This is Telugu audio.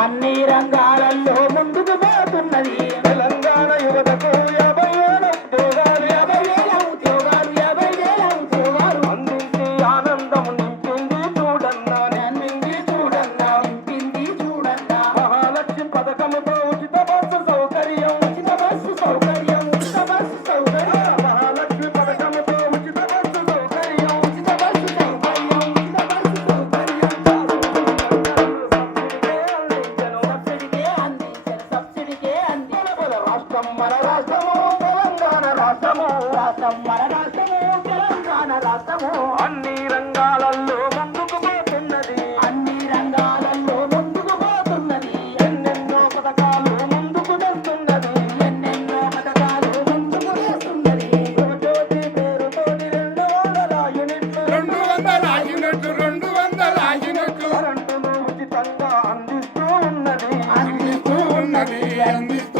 అన్ని రంగాలలో ముందుకు పోతున్నది తెలంగాణ యువతకు 50,000 ఉద్యోగాలు 50,000 ఉద్యోగాలు 50,000 ఉద్యోగాలు అందించి ఆనందం నింపింది చూడన్నా నింపింది చూడన్నా నింపింది చూడన్నా మహాలక్ష్మి పథకముతో ఉచిత బస్సు సౌకర్యం ఉచిత బస్సు సౌకర్యం ఉచిత బస్సు సౌకర్యం మహాలక్ష్మి పథకముతో ఉచిత బస్సు సౌకర్యం ఉచిత బస్సు సౌకర్యం ఉచిత బస్సు సౌకర్యం సబ్సిడీకే అందించను సబ్సిడీకే అందించను రాష్ట్రం మన రాష్ట్రము తెలంగాణ రాష్ట్రము రాష్ట్రం మన రాష్ట్రము తెలంగాణ రాష్ట్రము అన్ని రంగాలలో ముందుకు పోతున్నది అన్ని రంగాలలో ముందుకు పోతున్నది ఎన్నెన్నో పథకాలు ముందుకు తెస్తున్నది ఎన్నెన్నో పథకాలు ముందుకు వేస్తున్నది యువజ్యోతి పేరుతోటి 200 యూనిట్లు 200 యూనిట్లు 200 యూనిట్లు కరెంటును ఉచితంగా అందిస్తూ ఉన్నది అందిస్తూ ఉన్నది అందిస్తూ